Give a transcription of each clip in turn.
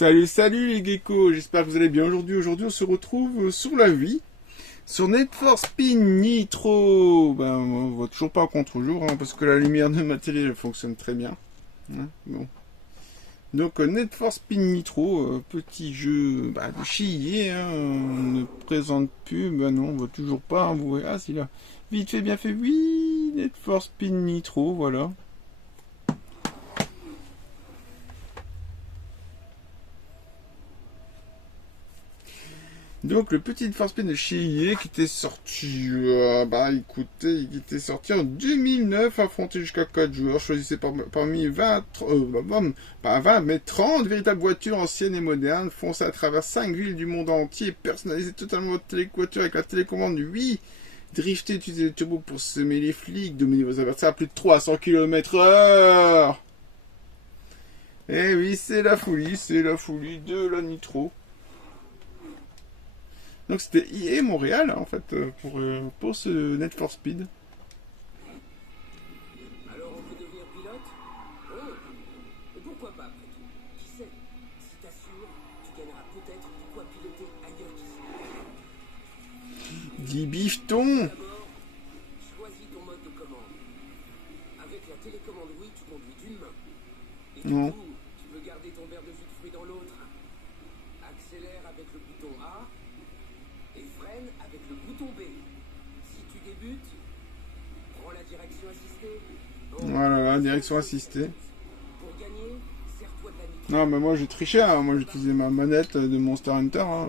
Salut, salut les geckos, j'espère que vous allez bien aujourd'hui. On se retrouve sur la vie, sur Need for Speed Nitro. Ben, on voit toujours pas en contre-jour, hein, parce que la lumière de ma télé elle fonctionne très bien. Hein, bon. Donc, Need for Speed Nitro, petit jeu de chier, hein, on ne présente plus, ben non, on voit toujours pas, hein, vous voyez, ah c'est là, vite fait, bien fait, oui, Need for Speed Nitro, voilà. Donc le petit Need for Speed de chez EA qui était sorti, écoutez, qui était sorti en 2009, affronté jusqu'à 4 joueurs, choisissez parmi 20, pas 20, mais 30 véritables voitures anciennes et modernes, foncez à travers 5 villes du monde entier, personnalisez totalement votre voiture avec la télécommande oui, driftez, utilisez le turbo pour semer les flics, dominez vos adversaires à plus de 300 km/h. Eh oui, c'est la folie de la Nitro. Donc c'était EA Montréal en fait pour ce Need for Speed. Alors on peut devenir pilote? Oh, et pourquoi pas après tout? Qui sait? Si t'assures, tu gagneras peut-être de quoi piloter ailleurs qu'ici. Dis bifton. D'abord, choisis ton mode de commande. Avec la télécommande oui, tu conduis d'une main. Et du Non. coup, tu peux garder ton verre de jus de fruits dans l'autre. Accélère avec le bouton A et freine avec le bouton B. Si tu débutes, prends la direction assistée. Voilà, direction assistée. Pour gagner, sers-toi de la nitro. Non, mais moi j'ai triché, hein. Moi j'ai utilisé ma manette de Monster Hunter. Hein.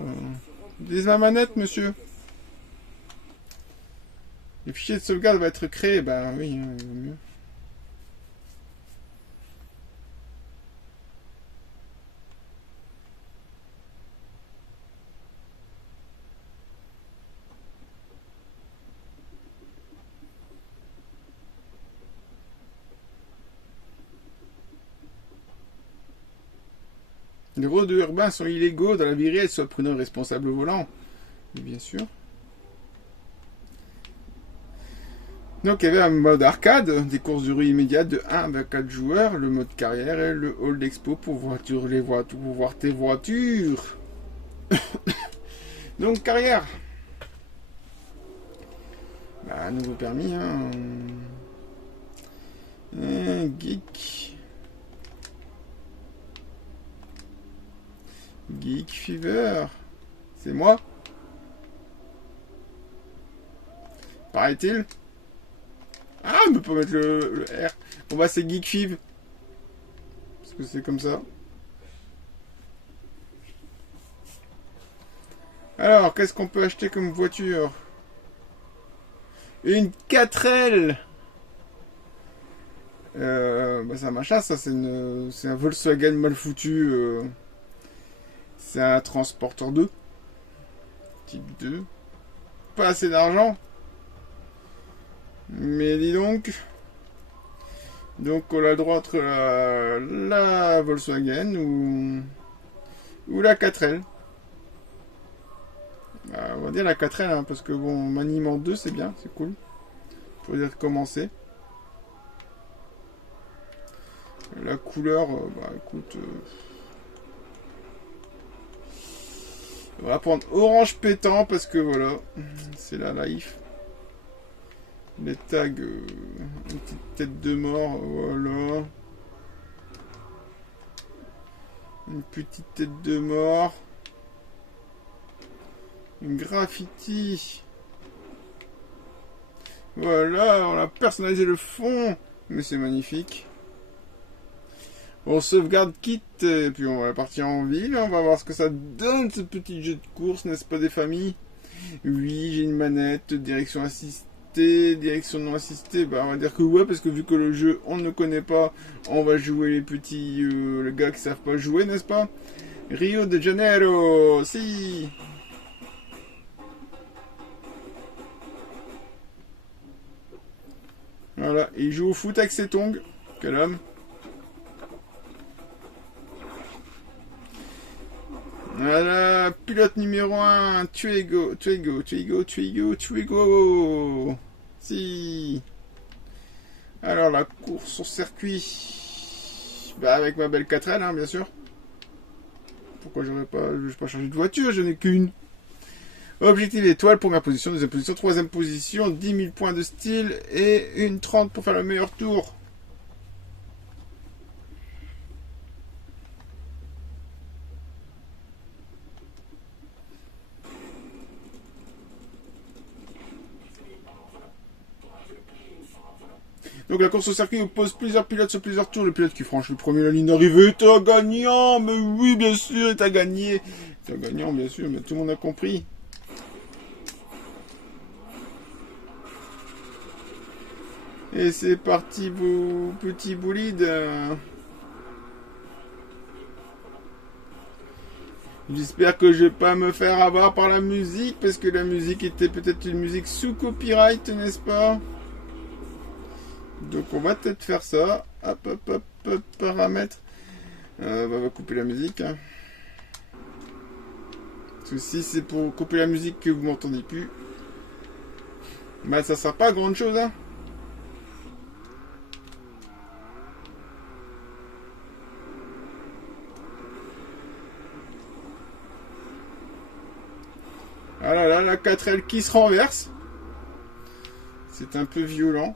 Utilise ma manette, monsieur. Le fichier de sauvegarde va être créé, bah oui, hein, il vaut mieux. Les roads urbains sont illégaux dans la vie réelle, soit preneur responsable au volant. Et bien sûr. Donc il y avait un mode arcade, des courses de rue immédiates de 1 à 4 joueurs, le mode carrière et le hall d'expo pour pour voir tes voitures. Donc carrière. Nouveau permis, hein. Geek. Geek Fever. C'est moi. Paraît-il. Ah, on peut pas mettre le R. Bon bah c'est Geek Fever. Parce que c'est comme ça. Alors, qu'est-ce qu'on peut acheter comme voiture? Une 4L. C'est un machin, ça, c'est un Volkswagen mal foutu. C'est un Transporter 2. Type 2. Pas assez d'argent. Mais dis donc. Donc on a le droit entre la Volkswagen ou la 4L. On va dire la 4L, hein, parce que bon, maniement 2 c'est bien, c'est cool. Faut dire commencer. La couleur, écoute. On va prendre orange pétant parce que voilà, c'est la life. Les tags, une petite tête de mort, voilà. Une petite tête de mort. Une graffiti. Voilà, on a personnalisé le fond. Mais c'est magnifique. On sauvegarde kit, et puis on va partir en ville. On va voir ce que ça donne, ce petit jeu de course, n'est-ce pas, des familles? Oui, j'ai une manette, direction assistée, direction non assistée. On va dire que ouais, parce que vu que le jeu, on ne connaît pas, on va jouer les petits les gars qui savent pas jouer, n'est-ce pas? Rio de Janeiro, si. Voilà, et il joue au foot avec ses tongs. Quel homme. Voilà, pilote numéro 1, Tuego. Si. Alors, la course sur circuit. Avec ma belle 4L, hein, bien sûr. Pourquoi je vais pas changer de voiture, je n'ai qu'une. Objectif étoile, première position, deuxième position, troisième position, 10 000 points de style et une 30 pour faire le meilleur tour. Donc la course au circuit oppose plusieurs pilotes sur plusieurs tours. Le pilote qui franchit le premier la ligne d'arrivée est un gagnant. Mais oui, bien sûr, est un gagné. C'est un gagnant, bien sûr, mais tout le monde a compris. Et c'est parti, vos petits bolides. J'espère que je vais pas me faire avoir par la musique, parce que la musique était peut-être une musique sous copyright, n'est-ce pas? Donc on va peut-être faire ça. Hop, hop, hop, hop, paramètres. On va couper la musique. Hein. Parce que si c'est pour couper la musique que vous m'entendez plus, bah ça sert pas à grande chose. Hein. Ah là là, la 4L qui se renverse. C'est un peu violent.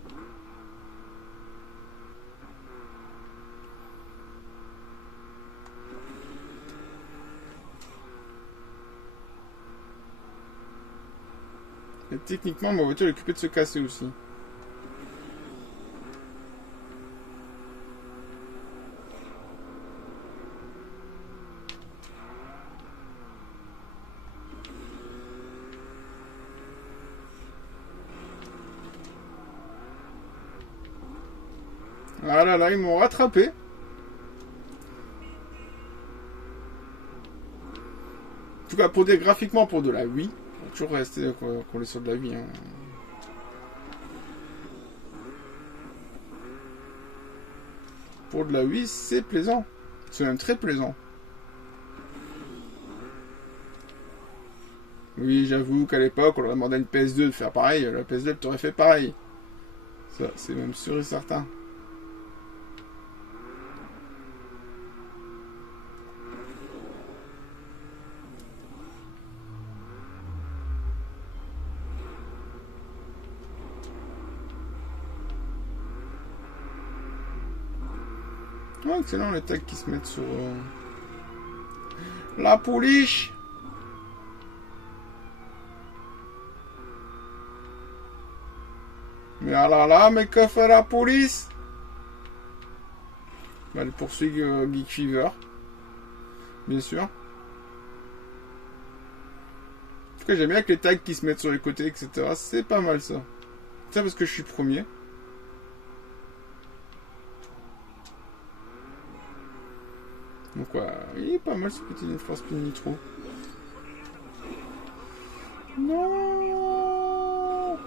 Et techniquement, ma voiture est occupée de se casser aussi. Ah là là, ils m'ont rattrapé. En tout cas, pour dire graphiquement, pour de la Wii, on va toujours rester qu'on est sur de la Wii. Hein. Pour de la Wii, c'est plaisant. C'est même très plaisant. Oui, j'avoue qu'à l'époque, on aurait demandé à une PS2 de faire pareil. La PS2 t'aurait fait pareil. Ça, c'est même sûr et certain. Oh, excellent les tags qui se mettent sur la pouliche. Mais alors là, mais que fait la police? Bah, elle poursuit Geek Fever. Bien sûr. En tout cas, j'aime bien que les tags qui se mettent sur les côtés, etc. C'est pas mal ça. Ça parce que je suis premier. Donc ouais, il est pas mal ce petit Need for Speed Nitro. Non.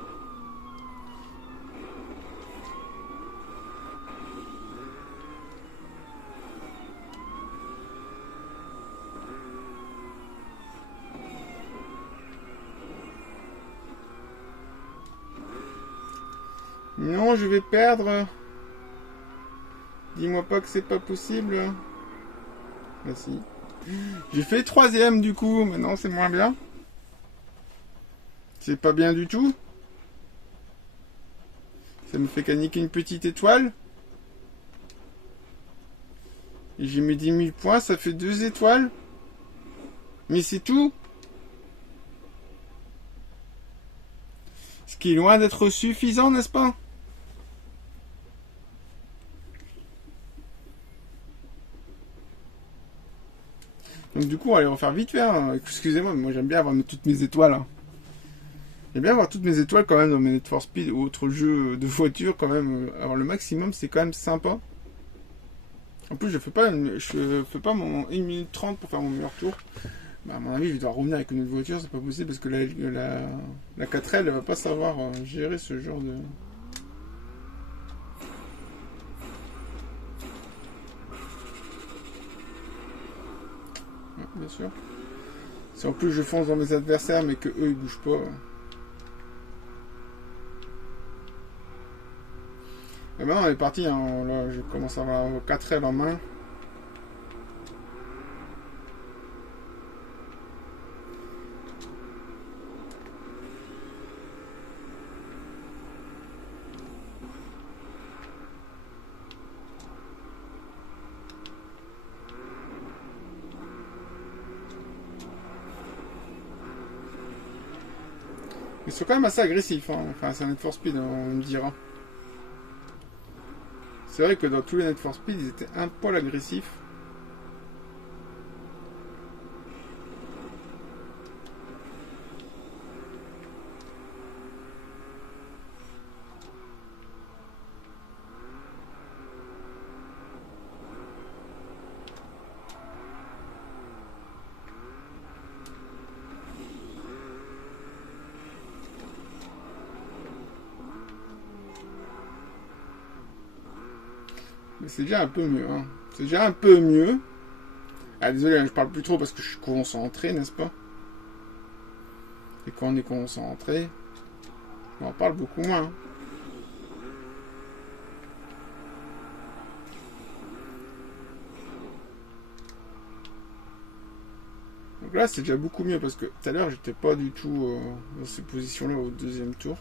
Non, je vais perdre. Dis-moi pas que c'est pas possible. Merci. J'ai fait troisième du coup, maintenant c'est moins bien. C'est pas bien du tout. Ça me fait gagner qu'une petite étoile. Et j'ai mis 10 000 points, ça fait 2 étoiles. Mais c'est tout. Ce qui est loin d'être suffisant, n'est-ce pas? Donc du coup, on va les refaire vite fait. Hein. Excusez-moi, mais moi j'aime bien avoir toutes mes étoiles. Hein. J'aime bien avoir toutes mes étoiles quand même dans mes Need for Speed ou autres jeux de voiture quand même. Avoir le maximum, c'est quand même sympa. En plus, je fais pas mon 1 minute 30 pour faire mon meilleur tour. Bah, à mon avis, je dois revenir avec une autre voiture, c'est pas possible parce que la 4L elle va pas savoir gérer ce genre de... Ouais, bien sûr. Si en plus je fonce dans mes adversaires mais que eux ils bougent pas. Et maintenant on est parti, hein. Là je commence à avoir 4L en main. Ils sont quand même assez agressifs, hein. Enfin, c'est un Need for Speed, on me dira. C'est vrai que dans tous les Need for Speed, ils étaient un poil agressifs. Mais c'est déjà un peu mieux, hein. C'est déjà un peu mieux. Ah, désolé, hein, je parle plus trop parce que je suis concentré, n'est-ce pas? Et quand on est concentré, on en parle beaucoup moins. Hein. Donc là, c'est déjà beaucoup mieux parce que tout à l'heure, j'étais pas du tout dans ces positions-là au deuxième tour.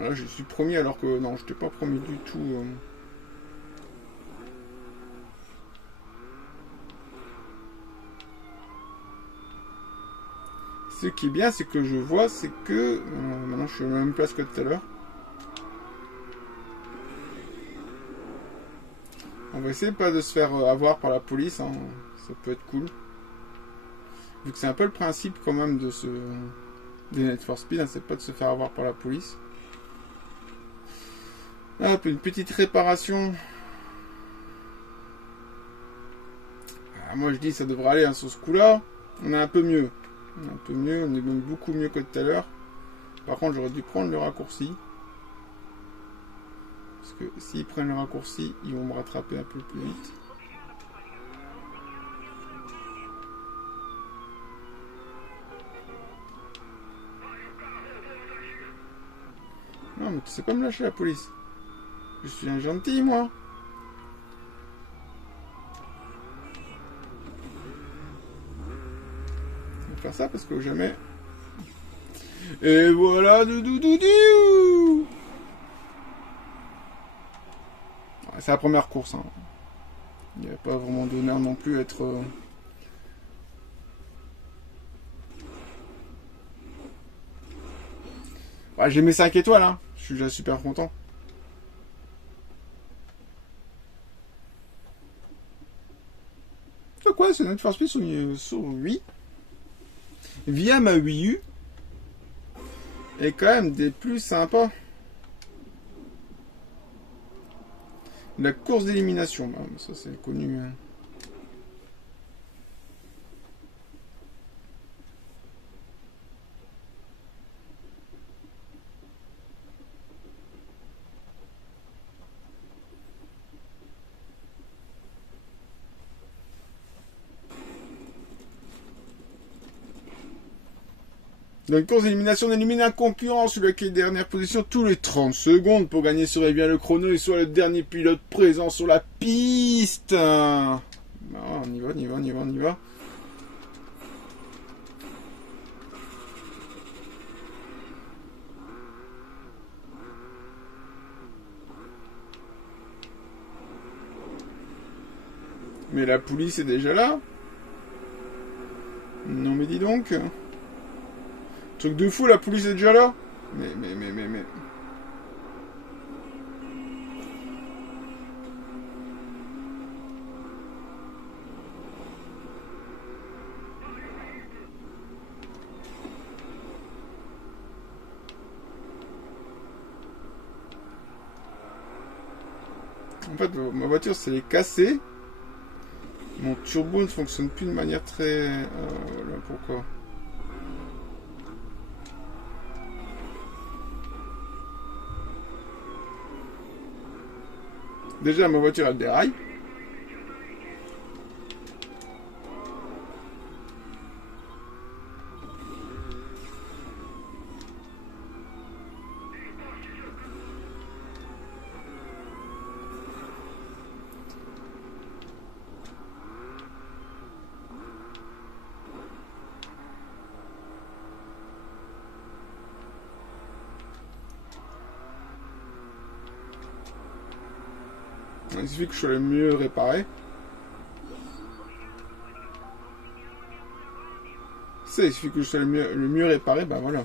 Là, je suis premier alors que non, j'étais pas premier du tout. Ce qui est bien, c'est que je vois, c'est que maintenant, je suis à la même place que tout à l'heure. On va essayer pas de se faire avoir par la police, hein. Ça peut être cool. Vu que c'est un peu le principe quand même de des Need for Speed, hein, c'est pas de se faire avoir par la police. Hop, une petite réparation. Ah, moi je dis ça devrait aller hein, sur ce coup-là. On est un peu mieux. On est un peu mieux, on est même beaucoup mieux que tout à l'heure. Par contre j'aurais dû prendre le raccourci. Parce que s'ils prennent le raccourci, ils vont me rattraper un peu plus vite. Non mais tu sais pas me lâcher la police. Je suis un gentil moi. Je vais faire ça parce que jamais. Et voilà doudoudoudou. C'est la première course. Hein. Il n'y a pas vraiment d'honneur non plus à être. Ouais, j'ai mes 5 étoiles. Hein. Je suis déjà super content. C'est quoi, c'est Need for Speed sur Wii. Via ma Wii U. Et quand même des plus sympas. La course d'élimination, bah, ça c'est connu. Hein. Dans une course d'élimination, on élimine un concurrent sur lequel est dernière position tous les 30 secondes. Pour gagner, serait bien le chrono et soit le dernier pilote présent sur la piste. Bon, on y va, on y va, on y va, on y va. Mais la police est déjà là. Non mais dis donc. Truc de fou, la police est déjà là. Mais. En fait, ma voiture s'est cassée. Mon turbo ne fonctionne plus de manière très... là, pourquoi ? Déjà, ma voiture, elle déraille. Il suffit que je sois le mieux réparé. sais, il suffit que je sois le mieux réparé, bah voilà.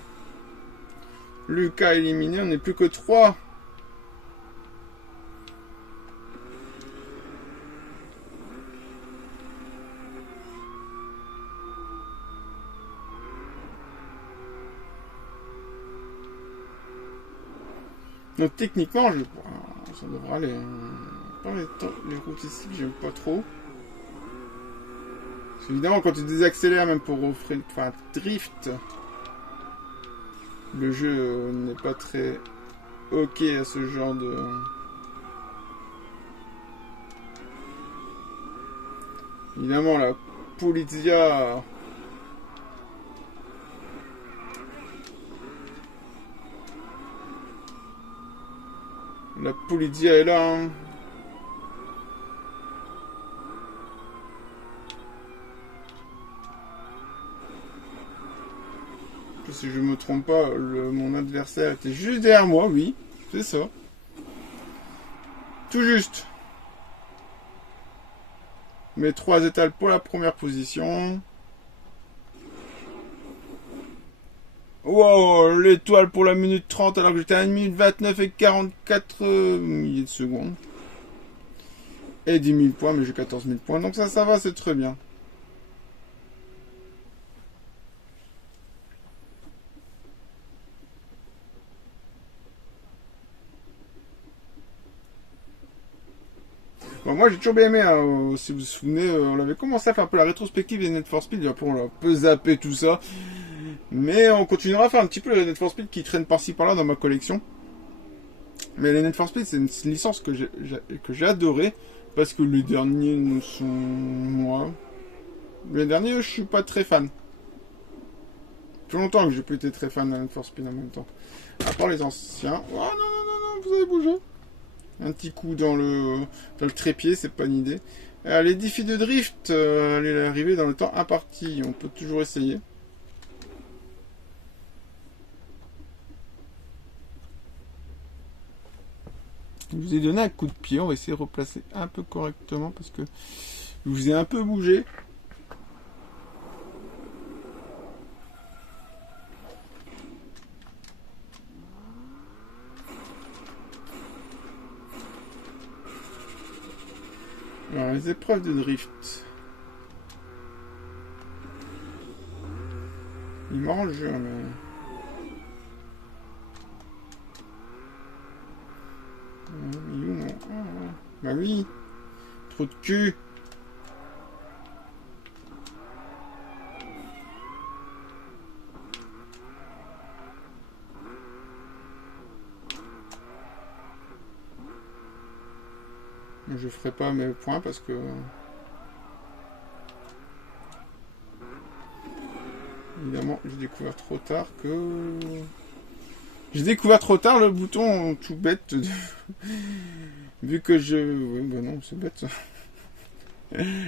Lucas éliminé, on n'est plus que 3. Donc techniquement, ça devrait aller. Pas les routes ici que j'aime pas trop. Parce qu'évidemment, quand tu désaccélères, même pour offrir, enfin, drift, le jeu n'est pas très ok à ce genre de... Évidemment, la Polizia... La Polizia est là, hein. Si je me trompe pas, mon adversaire était juste derrière moi, oui, c'est ça. Tout juste. Mes 3 étals pour la première position. Wow, l'étoile pour la minute 30 alors que j'étais à 1 minute 29 et 44 milliers de secondes. Et 10 000 points, mais j'ai 14 000 points, donc ça va, c'est très bien. Bon, moi j'ai toujours bien aimé, hein, si vous vous souvenez, on avait commencé à faire un peu la rétrospective des Need for Speed, après on a un peu zappé tout ça. Mais on continuera à faire un petit peu les Need for Speed qui traînent par-ci par-là dans ma collection. Mais les Need for Speed c'est une licence que j'ai adorée, parce que les derniers ne sont... moi... Les derniers, je suis pas très fan. Ça fait longtemps que j'ai plus été très fan de Need for Speed en même temps. À part les anciens... Oh non, non, non, non, vous avez bougé. Un petit coup dans le trépied, c'est pas une idée. Les défis de drift, allez arriver dans le temps imparti. On peut toujours essayer. Je vous ai donné un coup de pied. On va essayer de replacer un peu correctement parce que je vous ai un peu bougé. Alors, les épreuves de drift. Il mange, mais... Il est où mon... Bah oui. Trop de cul. Je ferai pas mes points parce que... Évidemment, j'ai découvert trop tard que... J'ai découvert trop tard le bouton tout bête. Vu que je... Oui, bah non, c'est bête.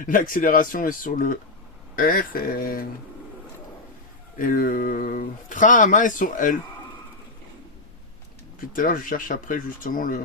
L'accélération est sur le R et le frein à main est sur L. Puis tout à l'heure, je cherche après justement le...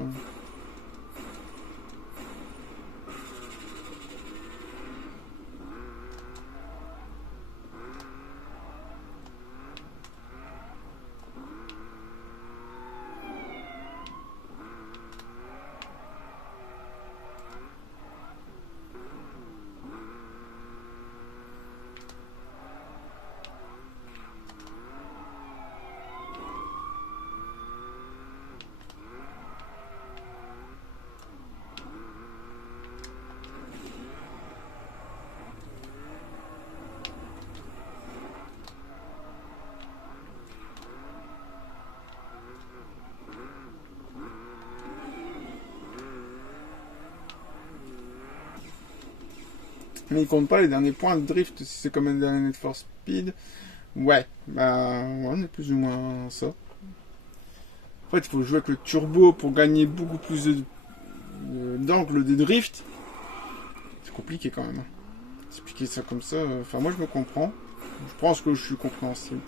Mais il compte pas les derniers points de drift si c'est comme un dernier Need for Speed. Ouais, bah ouais, on est plus ou moins ça. En fait, il faut jouer avec le turbo pour gagner beaucoup plus d'angle de drift. C'est compliqué quand même. Expliquer ça comme ça, enfin moi je me comprends. Je pense que je suis compréhensible.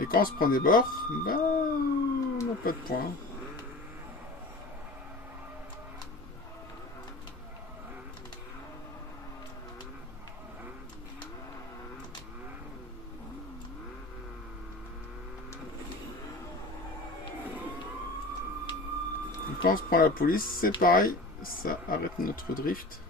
Et quand on se prend des bords, bah on n'a pas de points. Quand on se prend la police, c'est pareil. Ça arrête notre drift.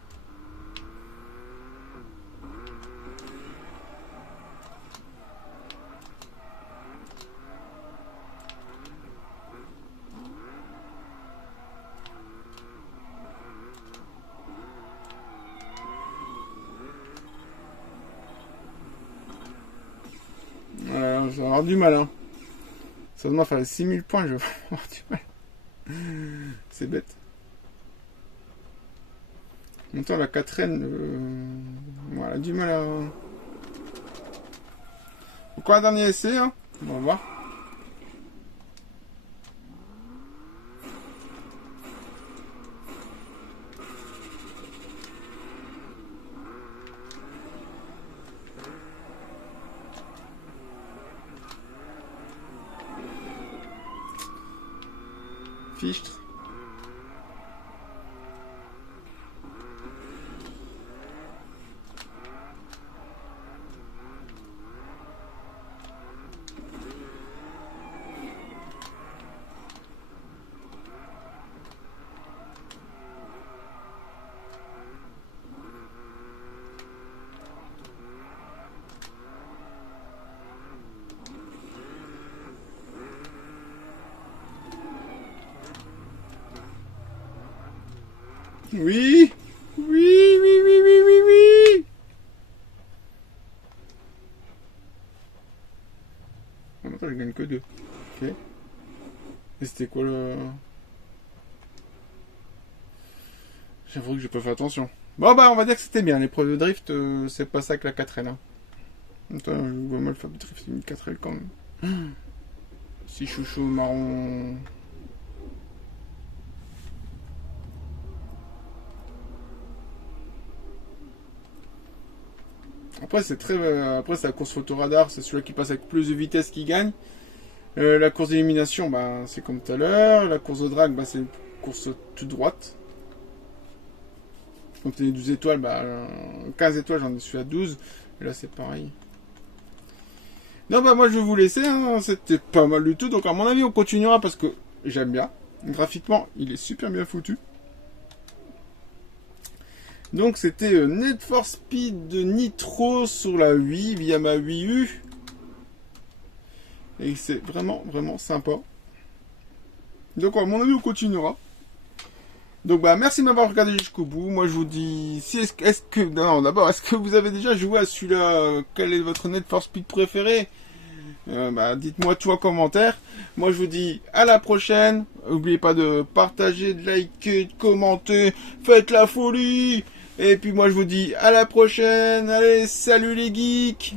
Voilà, je vais avoir du mal. Hein. Ça doit faire 6000 points, je vais avoir du mal. C'est bête. En même temps, la 4N, voilà, du mal à... Encore un dernier essai, hein. On va voir. Fichtre. Oui, oui, oui, oui, oui, oui, oui. Ah, attends, je gagne que 2. Ok. Et c'était quoi le... J'avoue que j'ai pas fait attention. Bon bah on va dire que c'était bien. L'épreuve de drift, c'est pas ça que la 4L. Hein. Attends, je vois mal faire du drift une 4L quand même. Si chouchou marron... Après c'est très, après c'est la course photo radar, c'est celui qui passe avec plus de vitesse qui gagne. La course d'élimination, bah c'est comme tout à l'heure. La course de drag, bah c'est une course toute droite. Quand tu es 12 étoiles, bah 15 étoiles, j'en suis à 12. Et là c'est pareil. Non bah moi je vais vous laisser, hein. C'était pas mal du tout. Donc à mon avis on continuera parce que j'aime bien. Graphiquement il est super bien foutu. Donc c'était Need for Speed Nitro sur la Wii via ma Wii U. Et c'est vraiment vraiment sympa. Donc à mon avis on continuera. Donc bah merci de m'avoir regardé jusqu'au bout. Moi je vous dis si est-ce que non, d'abord est-ce que vous avez déjà joué à celui-là, quel est votre Need for Speed préféré? Bah dites-moi tout en commentaire. Moi je vous dis à la prochaine. N'oubliez pas de partager, de liker, de commenter. Faites la folie. Et puis moi je vous dis à la prochaine. Allez, salut les geeks.